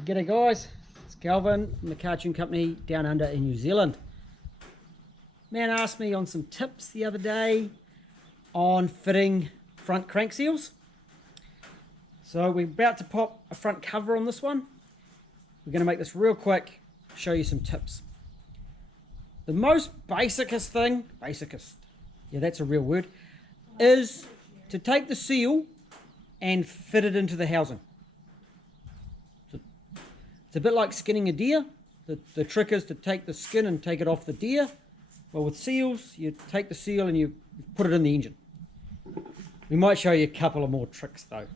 G'day guys, it's Calvin from the Cartoon Company down under in New Zealand. Man asked me on some tips the other day on fitting front crank seals. So we're about to pop a front cover on this one. We're going to make this real quick, show you some tips. The most basicest thing, yeah that's a real word, is to take the seal and fit it into the housing. It's a bit like skinning a deer. The trick is to take the skin and take it off the deer. Well, with seals, you take the seal and you put it in the engine. We might show you a couple of more tricks though.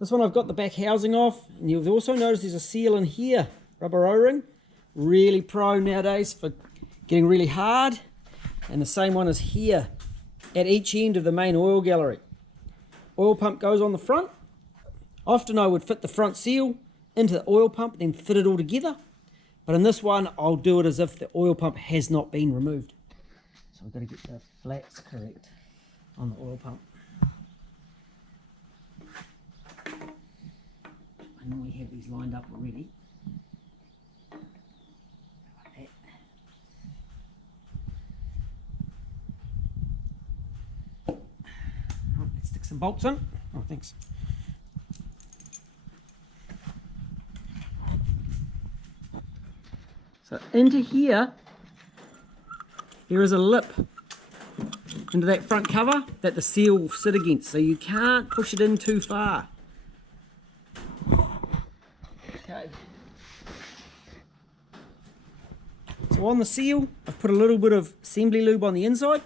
This one I've got the back housing off, and you'll also notice there's a seal in here, rubber O-ring. Really pro nowadays for getting really hard. And the same one is here at each end of the main oil gallery. Oil pump goes on the front. Often I would fit the front seal into the oil pump, then fit it all together. But in this one, I'll do it as if the oil pump has not been removed. So we've got to get the flats correct on the oil pump. I normally have these lined up already. Like that. Right, let's stick some bolts in. Oh, thanks. So into here, there is a lip into that front cover that the seal will sit against, so you can't push it in too far. Okay. So on the seal, I've put a little bit of assembly lube on the inside,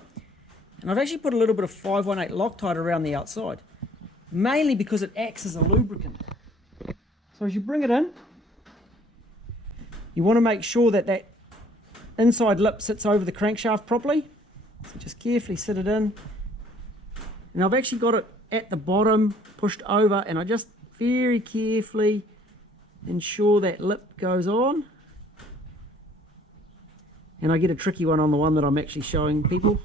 and I've actually put a little bit of 518 Loctite around the outside, mainly because it acts as a lubricant. So as you bring it in, you want to make sure that that inside lip sits over the crankshaft properly. So just carefully sit it in. And I've actually got it at the bottom, pushed over, and I just very carefully ensure that lip goes on. And I get a tricky one on the one that I'm actually showing people.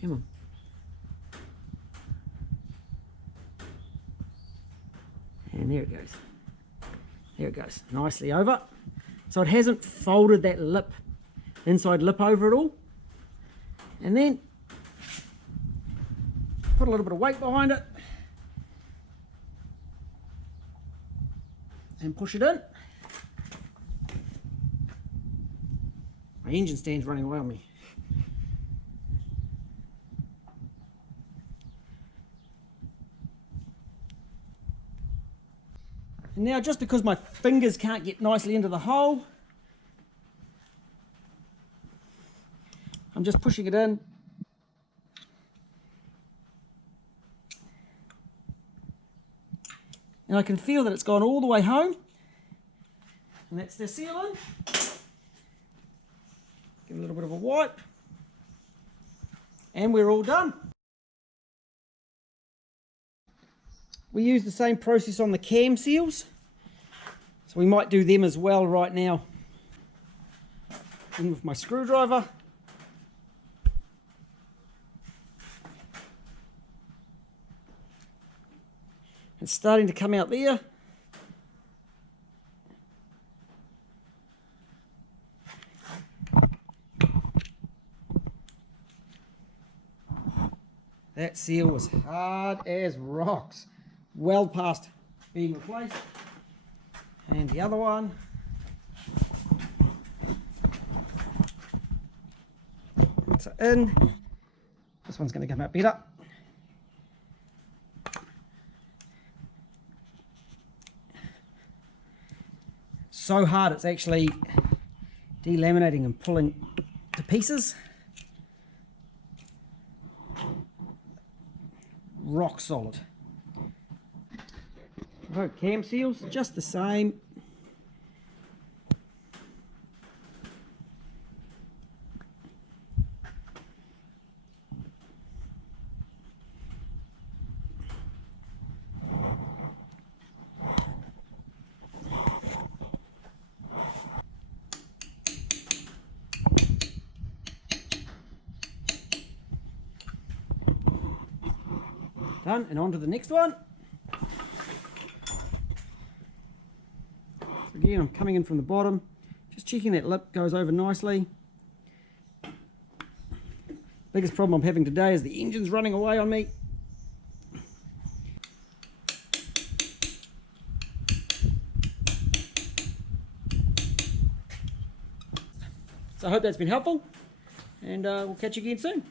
Come on. And there it goes. There it goes, nicely over. So it hasn't folded that lip, inside lip over it all. And then put a little bit of weight behind it and push it in. My engine stand's running away on me. And now, just because my fingers can't get nicely into the hole, I'm just pushing it in. And I can feel that it's gone all the way home. And that's the seal in. Give it a little bit of a wipe. And we're all done. We use the same process on the cam seals, so we might do them as well right now. In with my screwdriver. It's starting to come out there. That seal was hard as rocks. Well past being replaced. And the other one. So in. This one's going to come out better. So hard it's actually delaminating and pulling to pieces. Rock solid. Cam seals, just the same. Done, and on to the next one. So again, I'm coming in from the bottom, just checking that lip goes over nicely. Biggest problem I'm having today is the engine's running away on me. So I hope that's been helpful, and we'll catch you again soon.